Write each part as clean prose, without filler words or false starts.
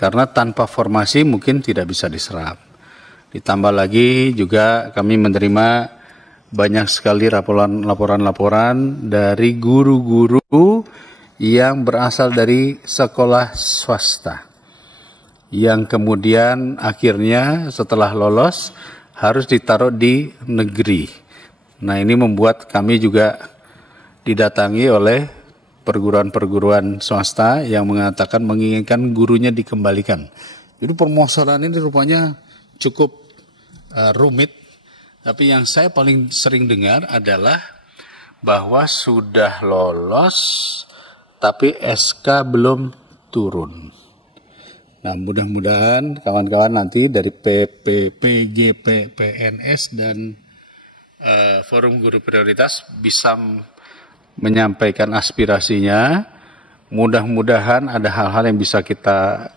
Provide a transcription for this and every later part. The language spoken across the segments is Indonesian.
karena tanpa formasi mungkin tidak bisa diserap. Ditambah lagi juga kami menerima banyak sekali laporan-laporan dari guru-guru yang berasal dari sekolah swasta, yang kemudian akhirnya setelah lolos harus ditaruh di negeri. Nah, ini membuat kami juga didatangi oleh perguruan-perguruan swasta yang mengatakan menginginkan gurunya dikembalikan. Jadi permasalahan ini rupanya cukup rumit, tapi yang saya paling sering dengar adalah bahwa sudah lolos tapi SK belum turun. Nah, mudah-mudahan kawan-kawan nanti dari PGP, PNS dan Forum Guru Prioritas bisa menyampaikan aspirasinya. Mudah-mudahan ada hal-hal yang bisa kita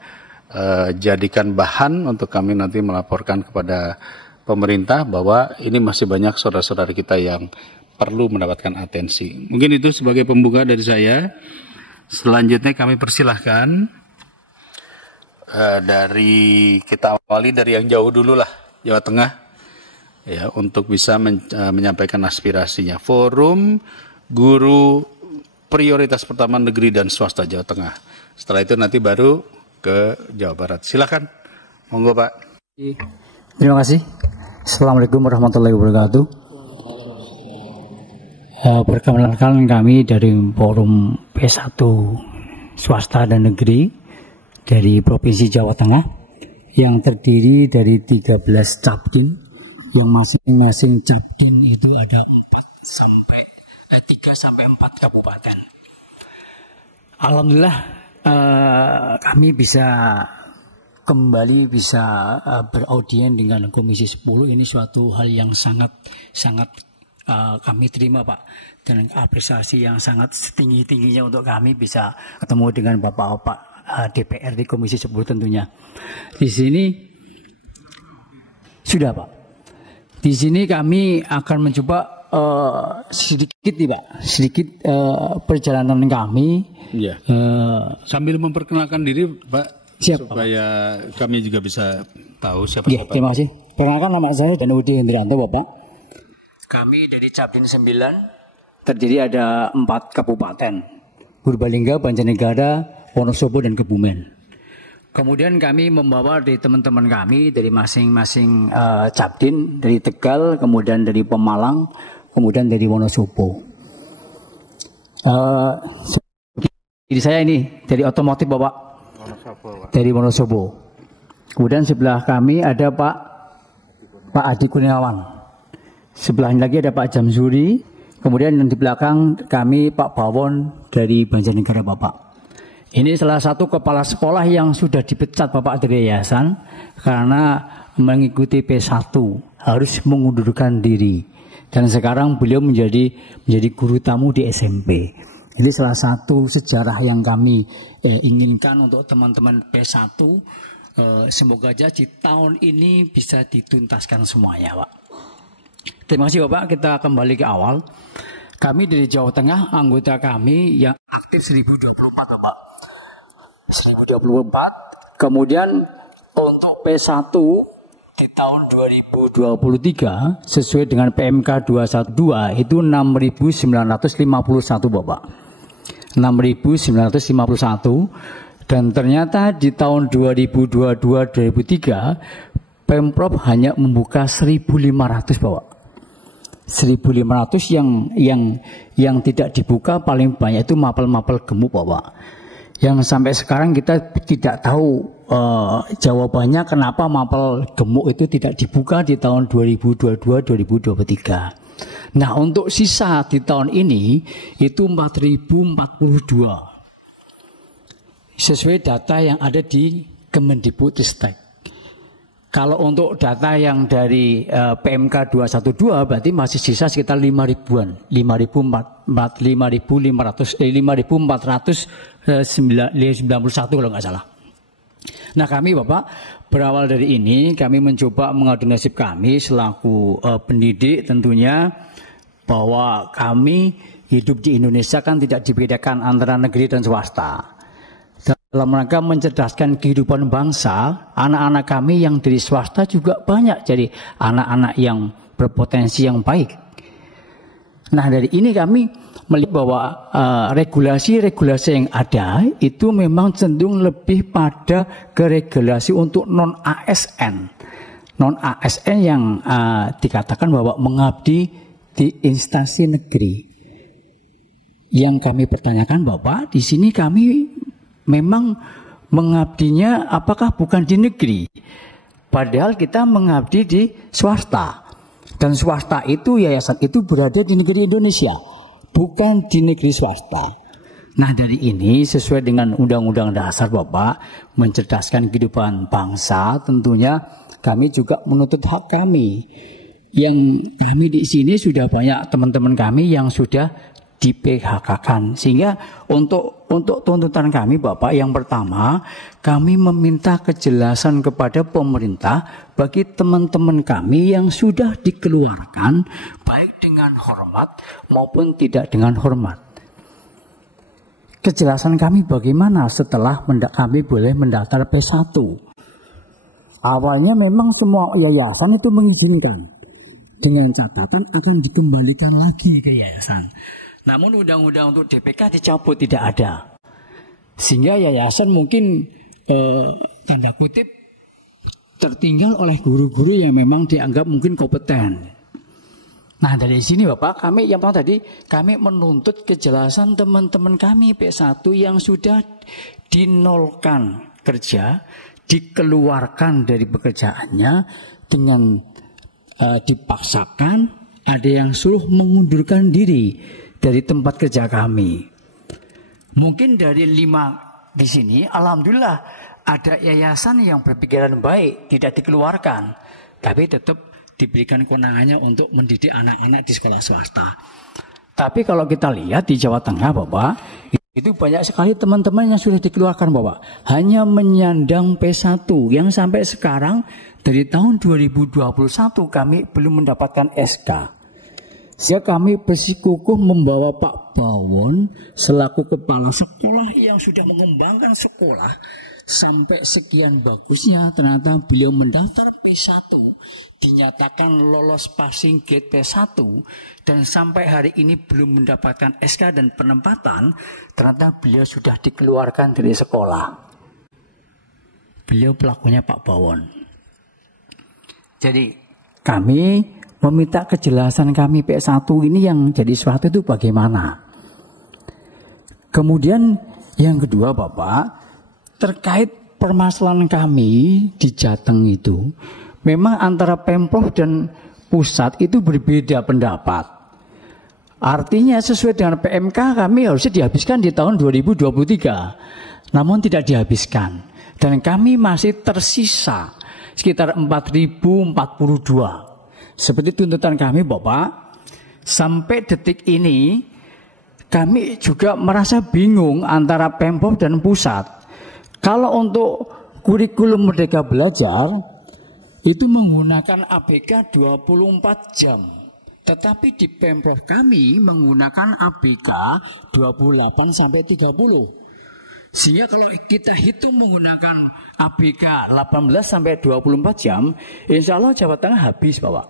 jadikan bahan untuk kami nanti melaporkan kepada pemerintah bahwa ini masih banyak saudara-saudara kita yang perlu mendapatkan atensi. Mungkin itu sebagai pembuka dari saya. Selanjutnya kami persilahkan kita awali dari yang jauh dulu lah, Jawa Tengah, ya, untuk bisa menyampaikan aspirasinya. Forum Guru Prioritas Pertama Negeri dan Swasta Jawa Tengah. Setelah itu nanti baru ke Jawa Barat. Silakan, monggo Pak. Terima kasih. Assalamualaikum warahmatullahi wabarakatuh. Perkenalkan kami dari Forum P1 Swasta dan Negeri dari Provinsi Jawa Tengah yang terdiri dari 13 Capdin, yang masing-masing Capdin itu ada 3 sampai 4 kabupaten. Alhamdulillah kami bisa kembali beraudien dengan Komisi 10. Ini suatu hal yang sangat kami terima, Pak, dan apresiasi yang sangat setinggi-tingginya untuk kami bisa ketemu dengan Bapak-Bapak DPR di Komisi 10 tentunya. Di sini sudah, Pak. Di sini kami akan mencoba sedikit perjalanan kami. Ya. Sambil memperkenalkan diri, Pak. Siap, supaya Pak. Kami juga bisa tahu siapa. Ya, terima kasih. Perkenalkan, nama saya Danudi Hendrianto, Bapak. Kami dari Capdin 9, terdiri ada 4 kabupaten: Purbalingga, Banjarnegara, Wonosobo, dan Kebumen. Kemudian kami membawa dari teman-teman kami dari masing-masing Capdin, dari Tegal, kemudian dari Pemalang, kemudian dari Wonosobo. Jadi saya ini dari otomotif, Bapak. Dari Wonosobo. Kemudian sebelah kami ada Pak Adi Kurniawan. Sebelahnya lagi ada Pak Jamsuri. Kemudian yang di belakang kami Pak Bawon dari Banjarnegara, Bapak. Ini salah satu kepala sekolah yang sudah dipecat, Bapak, dari yayasan karena mengikuti P1 harus mengundurkan diri. Dan sekarang beliau menjadi guru tamu di SMP. Ini salah satu sejarah yang kami inginkan untuk teman-teman P1. Semoga aja di tahun ini bisa dituntaskan semuanya, Pak. Terima kasih, Bapak. Kita kembali ke awal. Kami dari Jawa Tengah, anggota kami yang aktif 1024, Bapak. 1024. Kemudian untuk P1 di tahun 2023 sesuai dengan PMK 212 itu 6.951, Bapak. 6.951, dan ternyata di tahun 2022-2023 Pemprov hanya membuka 1.500, Bapak. 1.500 yang tidak dibuka paling banyak itu mapel-mapel gemuk, Bapak. Yang sampai sekarang kita tidak tahu jawabannya kenapa mapel gemuk itu tidak dibuka di tahun 2022-2023. Nah, untuk sisa di tahun ini itu 4.042 sesuai data yang ada di Kemendikbudristek. Kalau untuk data yang dari PMK 212 berarti masih sisa sekitar 5.000-an, 5.491 kalau nggak salah. Nah, kami, Bapak, berawal dari ini kami mencoba mengadu nasib kami selaku pendidik tentunya, bahwa kami hidup di Indonesia kan tidak dibedakan antara negeri dan swasta. Dan dalam rangka mencerdaskan kehidupan bangsa, anak-anak kami yang dari swasta juga banyak jadi anak-anak yang berpotensi yang baik. Nah, dari ini kami melihat bahwa regulasi-regulasi yang ada itu memang cenderung lebih pada ke regulasi untuk non-ASN. Non-ASN yang dikatakan bahwa mengabdi di instansi negeri. Yang kami pertanyakan Bapak, di sini kami memang mengabdinya apakah bukan di negeri? Padahal kita mengabdi di swasta. Dan swasta itu, yayasan itu berada di negeri Indonesia, bukan di negeri swasta. Nah, dari ini sesuai dengan Undang-Undang Dasar Bapak, mencerdaskan kehidupan bangsa, tentunya kami juga menuntut hak kami. Yang kami di sini sudah banyak teman-teman kami yang sudah di PHK-kan. Sehingga untuk tuntutan kami Bapak, yang pertama kami meminta kejelasan kepada pemerintah bagi teman-teman kami yang sudah dikeluarkan baik dengan hormat maupun tidak dengan hormat. Kejelasan kami bagaimana setelah kami boleh mendaftar P1. Awalnya memang semua yayasan itu mengizinkan, dengan catatan akan dikembalikan lagi ke yayasan. Namun undang-undang untuk DPK dicabut, tidak ada. Sehingga yayasan mungkin tanda kutip tertinggal oleh guru-guru yang memang dianggap mungkin kompeten. Nah, dari sini Bapak, kami yang pertama tadi, kami menuntut kejelasan teman-teman kami P1 yang sudah dinolkan kerja, dikeluarkan dari pekerjaannya dengan dipaksakan, ada yang suruh mengundurkan diri dari tempat kerja kami. Mungkin dari 5 di sini, alhamdulillah ada yayasan yang berpikiran baik, tidak dikeluarkan, tapi tetap diberikan kewenangannya untuk mendidik anak-anak di sekolah swasta. Tapi kalau kita lihat di Jawa Tengah Bapak, itu banyak sekali teman-teman yang sudah dikeluarkan Bapak, hanya menyandang P1 yang sampai sekarang dari tahun 2021 kami belum mendapatkan SK. Sehingga kami bersikukuh membawa Pak Bawon selaku kepala sekolah yang sudah mengembangkan sekolah sampai sekian bagusnya, ternyata beliau mendaftar P1, dinyatakan lolos passing grade P1, dan sampai hari ini belum mendapatkan SK dan penempatan, ternyata beliau sudah dikeluarkan dari sekolah. Beliau pelakunya Pak Bawon. Jadi kami meminta kejelasan kami P1 ini yang jadi suatu itu bagaimana. Kemudian yang kedua Bapak, terkait permasalahan kami di Jateng itu, memang antara Pemprov dan pusat itu berbeda pendapat. Artinya sesuai dengan PMK kami harusnya dihabiskan di tahun 2023, namun tidak dihabiskan. Dan kami masih tersisa sekitar 4.042. Seperti tuntutan kami Bapak, sampai detik ini kami juga merasa bingung antara Pemprov dan pusat. Kalau untuk kurikulum Merdeka Belajar itu menggunakan ABK 24 jam. Tetapi di Pemprov kami menggunakan ABK 28 sampai 30. Sehingga kalau kita hitung menggunakan ABK 18 sampai 24 jam, insya Allah Jawa Tengah habis Bapak.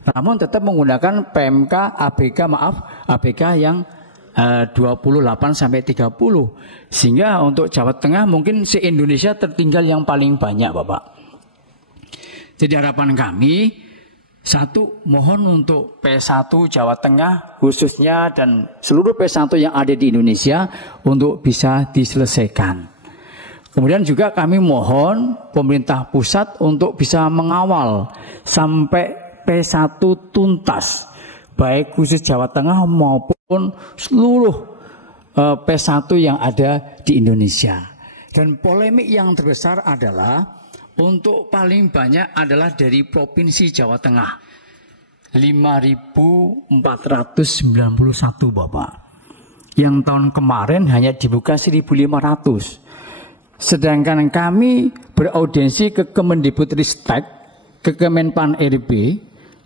Namun tetap menggunakan PMK ABK yang 28 sampai 30. Sehingga untuk Jawa Tengah mungkin se-Indonesia tertinggal yang paling banyak Bapak. Jadi harapan kami, satu, mohon untuk P1 Jawa Tengah khususnya dan seluruh P1 yang ada di Indonesia untuk bisa diselesaikan. Kemudian juga kami mohon pemerintah pusat untuk bisa mengawal sampai P1 tuntas, baik khusus Jawa Tengah maupun seluruh P1 yang ada di Indonesia. Dan polemik yang terbesar adalah untuk paling banyak adalah dari Provinsi Jawa Tengah. 5.491 Bapak. Yang tahun kemarin hanya dibuka 1.500. Sedangkan kami beraudiensi ke Kemendikbudristek, ke Kemenpan RB,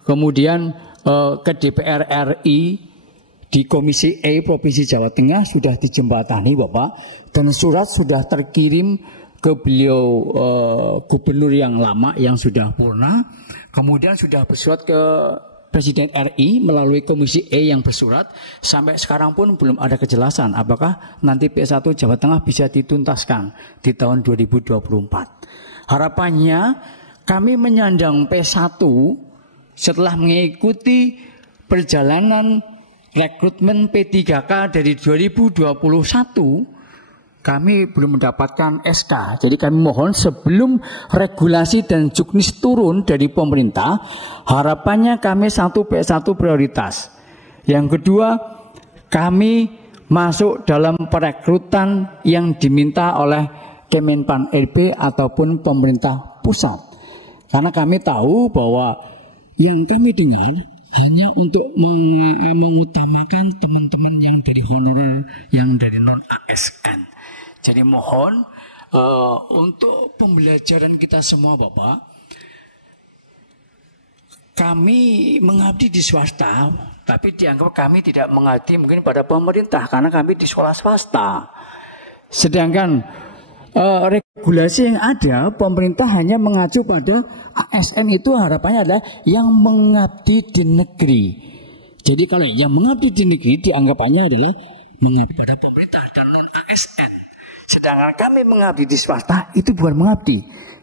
kemudian ke DPR RI, di Komisi E Provinsi Jawa Tengah sudah dijembatani Bapak, dan surat sudah terkirim ke beliau gubernur yang lama yang sudah purna, kemudian sudah bersurat ke Presiden RI melalui Komisi E yang bersurat. Sampai sekarang pun belum ada kejelasan apakah nanti P1 Jawa Tengah bisa dituntaskan di tahun 2024. Harapannya kami menyandang P1 setelah mengikuti perjalanan rekrutmen P3K dari 2021. Kami belum mendapatkan SK. Jadi kami mohon sebelum regulasi dan juknis turun dari pemerintah, harapannya kami P1 prioritas. Yang kedua, kami masuk dalam perekrutan yang diminta oleh Kemenpan RB ataupun pemerintah pusat. Karena kami tahu bahwa yang kami dengar hanya untuk mengutamakan teman-teman yang dari honorer, yang dari non-ASN. Jadi mohon untuk pembelajaran kita semua Bapak, kami mengabdi di swasta, tapi dianggap kami tidak mengabdi mungkin pada pemerintah karena kami di sekolah swasta. Sedangkan regulasi yang ada, pemerintah hanya mengacu pada ASN itu harapannya adalah yang mengabdi di negeri. Jadi kalau yang mengabdi di negeri dianggapannya adalah mengabdi pada pemerintah dan non-ASN. Sedangkan kami mengabdi di swasta itu bukan mengabdi.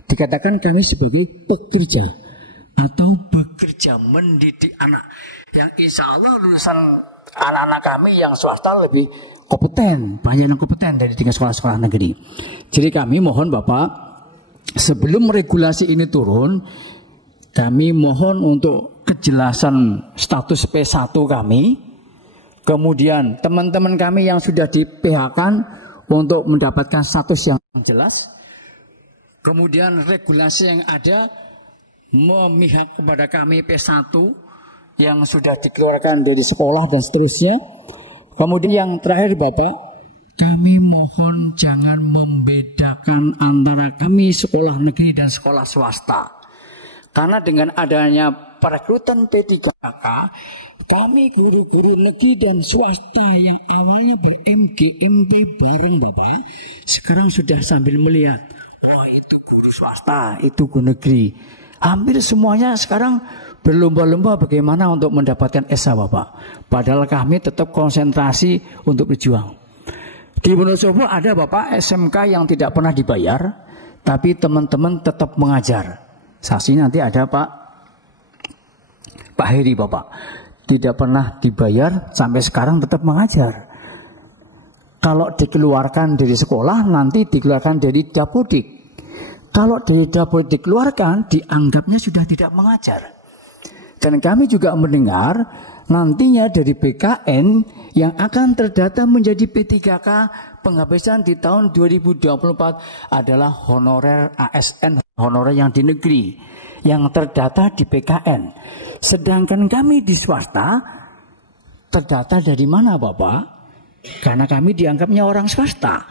Dikatakan kami sebagai pekerja atau bekerja mendidik anak. Yang insya Allah lulusan anak-anak kami yang swasta lebih kompeten, banyak yang kompeten dari tingkat sekolah-sekolah negeri. Jadi kami mohon Bapak, sebelum regulasi ini turun, kami mohon untuk kejelasan status P1 kami. Kemudian teman-teman kami yang sudah di PH-kan untuk mendapatkan status yang jelas. Kemudian regulasi yang ada memihak kepada kami P1 yang sudah dikeluarkan dari sekolah dan seterusnya. Kemudian yang terakhir Bapak, kami mohon jangan membedakan antara kami sekolah negeri dan sekolah swasta. Karena dengan adanya perekrutan P3K, kami guru-guru negeri dan swasta yang awalnya ber-MGMP bareng Bapak, sekarang sudah sambil melihat, wah itu guru swasta, itu guru negeri. Hampir semuanya sekarang berlomba-lomba bagaimana untuk mendapatkan SK Bapak. Padahal kami tetap konsentrasi untuk berjuang. Di Wonosobo ada Bapak SMK yang tidak pernah dibayar, tapi teman-teman tetap mengajar. Saksi nanti ada Pak Heri Bapak. Tidak pernah dibayar, sampai sekarang tetap mengajar. Kalau dikeluarkan dari sekolah, nanti dikeluarkan dari dapodik. Kalau dari dapodik dikeluarkan, dianggapnya sudah tidak mengajar. Dan kami juga mendengar nantinya dari BKN yang akan terdata menjadi P3K penghabisan di tahun 2024 adalah honorer ASN, honorer yang di negeri, yang terdata di PKN. Sedangkan kami di swasta terdata dari mana Bapak? Karena kami dianggapnya orang swasta.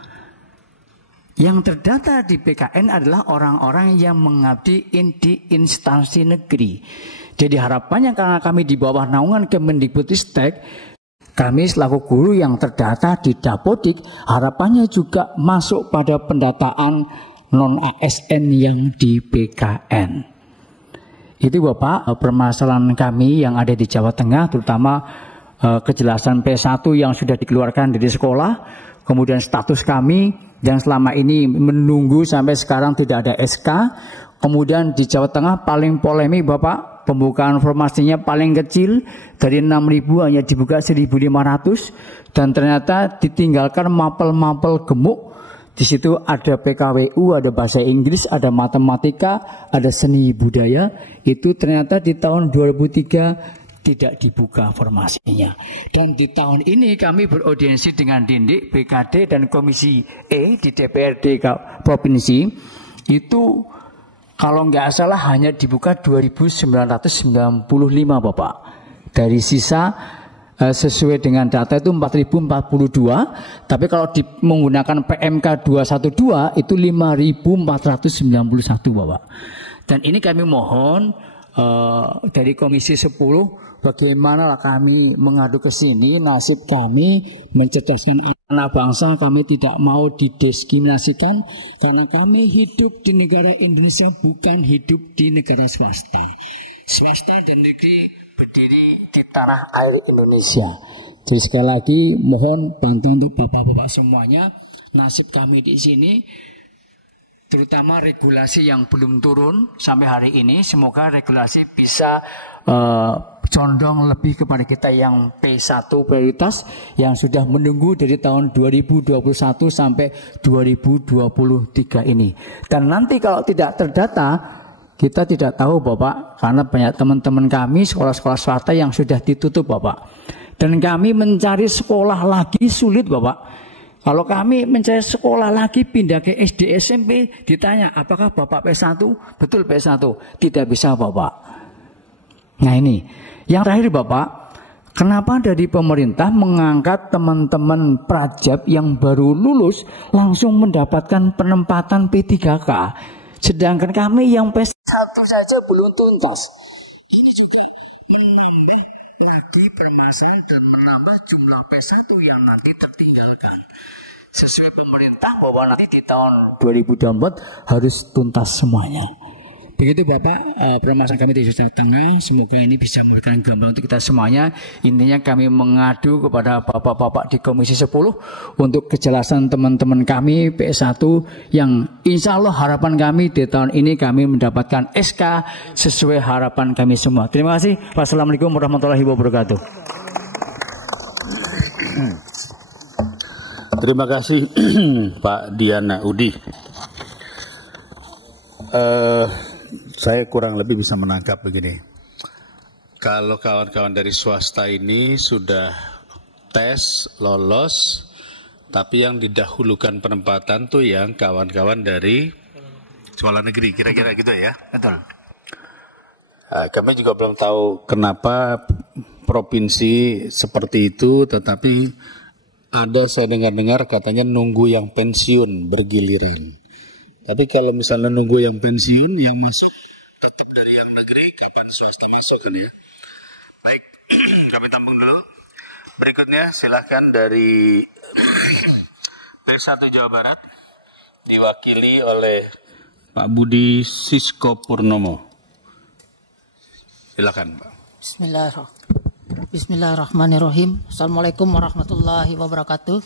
Yang terdata di PKN adalah orang-orang yang mengabdi di instansi negeri. Jadi harapannya karena kami di bawah naungan Kemendikbudristek, kami selaku guru yang terdata di dapodik, harapannya juga masuk pada pendataan non-ASN yang di PKN. Itu Bapak permasalahan kami yang ada di Jawa Tengah, terutama kejelasan P1 yang sudah dikeluarkan dari sekolah, kemudian status kami yang selama ini menunggu sampai sekarang tidak ada SK. Kemudian di Jawa Tengah paling polemik Bapak, pembukaan formasinya paling kecil, dari 6.000 hanya dibuka 1.500, dan ternyata ditinggalkan mapel-mapel gemuk. Di situ ada PKWU, ada bahasa Inggris, ada matematika, ada seni budaya. Itu ternyata di tahun 2003 tidak dibuka formasinya. Dan di tahun ini kami beraudiensi dengan Dindik, BKD, dan Komisi E di DPRD Provinsi. Itu kalau nggak salah hanya dibuka 2.995 Bapak. Dari sisa sesuai dengan data itu 4.042. Tapi kalau menggunakan PMK 212 itu 5.491 Bapak. Dan ini kami mohon dari Komisi 10 bagaimana kami mengadu ke sini, nasib kami mencerdaskan anak bangsa, kami tidak mau didiskriminasikan karena kami hidup di negara Indonesia, bukan hidup di negara swasta. Swasta dan negeri berdiri di tanah air Indonesia. Jadi sekali lagi mohon bantuan untuk bapak-bapak semuanya. Nasib kami di sini, terutama regulasi yang belum turun sampai hari ini, semoga regulasi bisa condong lebih kepada kita yang P1 prioritas yang sudah menunggu dari tahun 2021 sampai 2023 ini. Dan nanti kalau tidak terdata, kita tidak tahu Bapak, karena banyak teman-teman kami sekolah-sekolah swasta yang sudah ditutup Bapak. Dan kami mencari sekolah lagi sulit Bapak. Kalau kami mencari sekolah lagi pindah ke SD SMP, ditanya apakah Bapak P1? Betul P1. Tidak bisa Bapak. Nah ini, yang terakhir Bapak, kenapa dari pemerintah mengangkat teman-teman prajab yang baru lulus langsung mendapatkan penempatan P3K? Sedangkan kami yang P1 saja belum tuntas. Lagi permasalahan dan menambah jumlah P1 yang nanti tertinggalkan. Sesuai pemerintah bahwa nanti di tahun 2024 harus tuntas semuanya. Begitu Bapak, permasalahan kami di Sulawesi Tengah, semoga ini bisa memberikan gambaran untuk kita semuanya. Intinya kami mengadu kepada Bapak-Bapak di Komisi 10 untuk kejelasan teman-teman kami PS1 yang insya Allah harapan kami di tahun ini kami mendapatkan SK sesuai harapan kami semua. Terima kasih. Wassalamualaikum warahmatullahi wabarakatuh. Terima kasih Pak Diana Udi. Saya kurang lebih bisa menangkap begini. Kalau kawan-kawan dari swasta ini sudah tes, lolos, tapi yang didahulukan penempatan tuh yang kawan-kawan dari sekolah negeri, kira-kira gitu ya? Betul. Kami juga belum tahu kenapa provinsi seperti itu, tetapi ada saya dengar-dengar katanya nunggu yang pensiun bergiliran. Tapi kalau misalnya nunggu yang pensiun, yang masuk tetap dari yang negeri, kapan swasta masuk kan ya? Baik, kami tampung dulu. Berikutnya silahkan dari P1 Jawa Barat, diwakili oleh Pak Budi Sisko Purnomo. Silakan Pak. Bismillahirrahmanirrahim. Assalamualaikum warahmatullahi wabarakatuh.